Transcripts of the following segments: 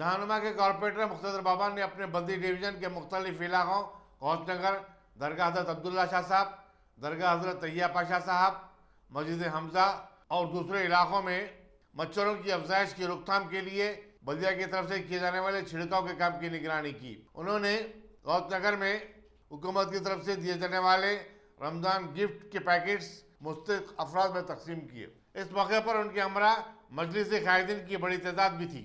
जहानुमा के कॉर्पोरेटर मुख्तदर बाबा ने अपने बद्दी डिवीजन के मुख्तलिफ इलाकों गौसनगर, दरगाह हज़रत अब्दुल्ला शाह साहब, दरगाह हज़रत तैय्या पाशा साहब, मस्जिद हमजा और दूसरे इलाकों में मच्छरों की अफजाइश की रोकथाम के लिए बल्दिया की तरफ से किए जाने वाले छिड़काव के काम की निगरानी की। उन्होंने गौसनगर में हुकूमत की तरफ से दिए जाने वाले रमजान गिफ्ट के पैकेट्स मुस्तहिक अफराद में तकसीम किए। इस मौके पर उनके हमरा मजलिस कायदीन की बड़ी तादाद भी थी।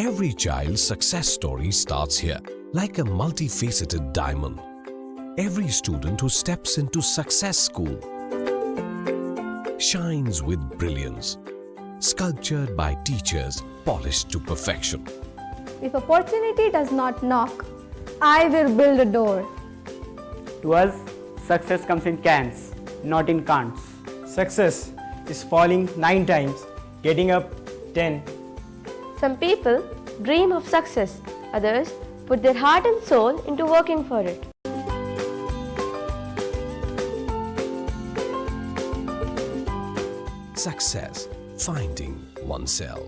Every child's success story starts here, like a multifaceted diamond. Every student who steps into Success School shines with brilliance, sculptured by teachers polished to perfection. If opportunity does not knock, I will build a door. To us, success comes in cans, not in can'ts. Success is falling 9 times, getting up 10. Some people dream of success, others put their heart and soul into working for it. Success, finding oneself.